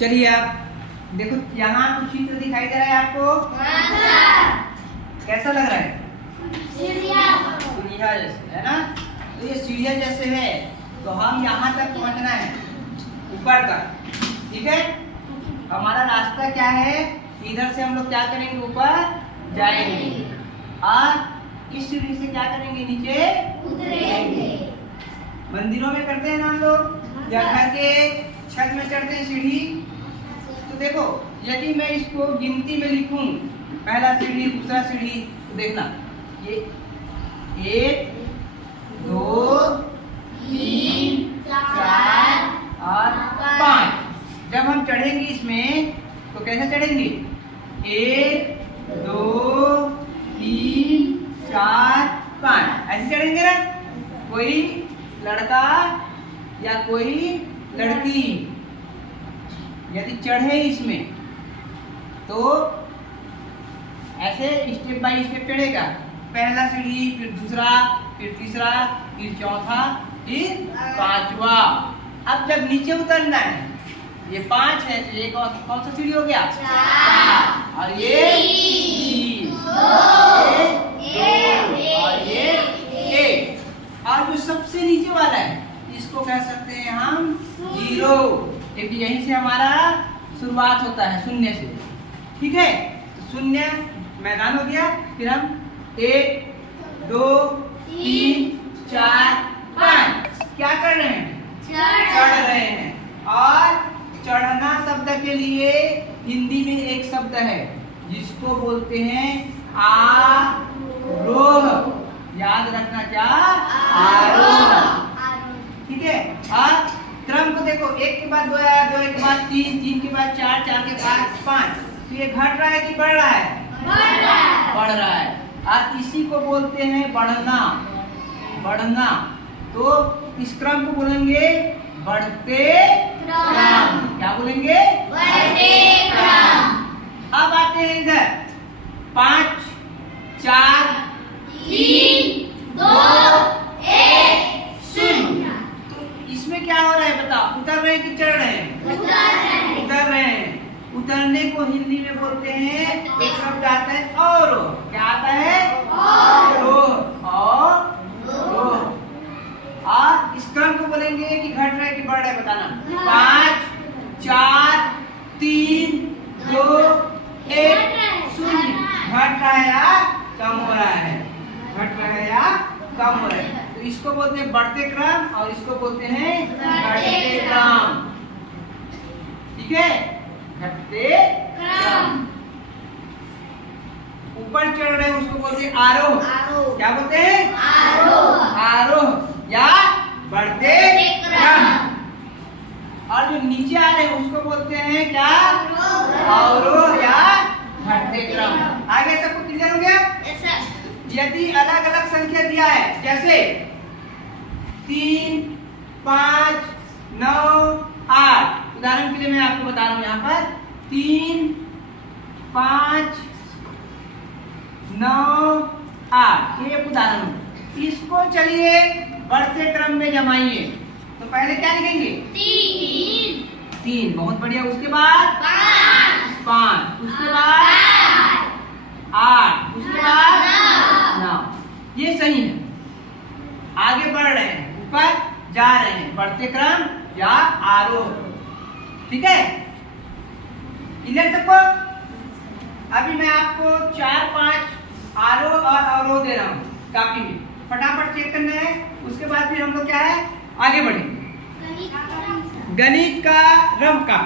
चलिए आप देखो, यहाँ कुछ चित्र दिखाई दे रहा है आपको? कैसा लग रहा है? सीढ़िया जैसे है ना। तो ये सीढ़िया जैसे है, तो हम यहाँ तक पहुँचना है, ऊपर तक। ठीक है, हमारा रास्ता क्या है? इधर से हम लोग क्या करेंगे? ऊपर जाएंगे और इस सीढ़ी से क्या करेंगे? नीचे उतरेंगे। मंदिरों में करते हैं ना हम लोग, या घर के छत में चढ़ते हैं सीढ़ी। तो देखो, यदि मैं इसको गिनती में लिखूं, पहला सीढ़ी, दूसरा सीढ़ी, तो देखना ये 1 2 3 4 और 5। जब हम चढ़ेंगे इसमें तो कैसे चढ़ेंगे? 1 2 3 4 5 ऐसे चढ़ेंगे ना। कोई लड़का या कोई लड़की यदि चढ़े इसमें तो ऐसे स्टेप बाय स्टेप चढ़ेगा। पहला सीढ़ी, फिर दूसरा, फिर तीसरा, फिर चौथा, फिर पांचवा। अब जब नीचे उतरना है, ये 5 है तो ये कौन सा सीढ़ी हो गया? 4। और ये 3 और ये 1। और जो सबसे नीचे वाला है इसको कह सकते हैं हम 0, क्योंकि यहीं से हमारा शुरुआत होता है, शून्य से। ठीक है, तो शून्य मैदान हो गया। फिर हम 1 2 3 4 5 क्या कर रहे हैं? चढ़ रहे हैं। और चढ़ना शब्द के लिए हिंदी में एक शब्द है जिसको बोलते हैं आरोह। याद रखना, क्या? आरोह। ठीक है, और क्रम को देखो, 1 के बाद 2 आया, 2 के बाद 3, 3 के बाद 4, 4 के बाद 5। तो ये घट रहा है कि बढ़ रहा है? बढ़ रहा है। और इसी को बोलते हैं बढ़ना। बढ़ना, तो इस क्रम को बोलेंगे बढ़ते क्रम। क्या बोलेंगे? बढ़ते क्रम। अब आते हैं इधर 5 4 3 2 1 0। तो इसमें क्या हो रहा है बताओ? उतर रहे हैं कि चढ़ रहे हैं? उतर रहे हैं। उतरने को हिंदी में बोलते हैं, एक शब्द आता है और। क्या आता है? और इस क्रम को बोलेंगे कि घट रहा है कि बढ़ रहा है? बताना। 5 4 3 2 1 0। घट रहा है या कम हो रहा है? घट रहा है या कम हो रहा है? तो इसको बोलते हैं बढ़ते क्रम और इसको बोलते हैं घटते क्रम। ठीक है, घटते क्रम। ऊपर चढ़ रहे हैं उसको बोलते हैं आरोह। क्या बोलते हैं? आरोह या बढ़ते क्रम। और जो नीचे आ रहे हैं उसको बोलते हैं क्या? अवरोह या घटते क्रम। आगे सबको क्लियर हो गया? यदि अलग अलग संख्या दिया है, जैसे 3 5 9 8, उदाहरण के लिए मैं आपको बता रहा हूं, यहाँ पर 3 5 9 8 ये उदाहरण। इसको चलिए बढ़ते क्रम में जमाइए। तो पहले क्या लिखेंगे? 3। बहुत बढ़िया। उसके बाद 5, उसके बाद 8, उसके बाद 9। ये सही है। आगे बढ़ रहे हैं, ऊपर जा रहे हैं, बढ़ते क्रम या आरोह। ठीक है, क्लियर सबको? अभी मैं आपको 4 5 आरोह और अवरोह दे रहा हूँ कॉपी में, फटाफट चेक करना है। उसके बाद फिर हम लोग क्या है, आगे बढ़ेंगे। गणित का रम का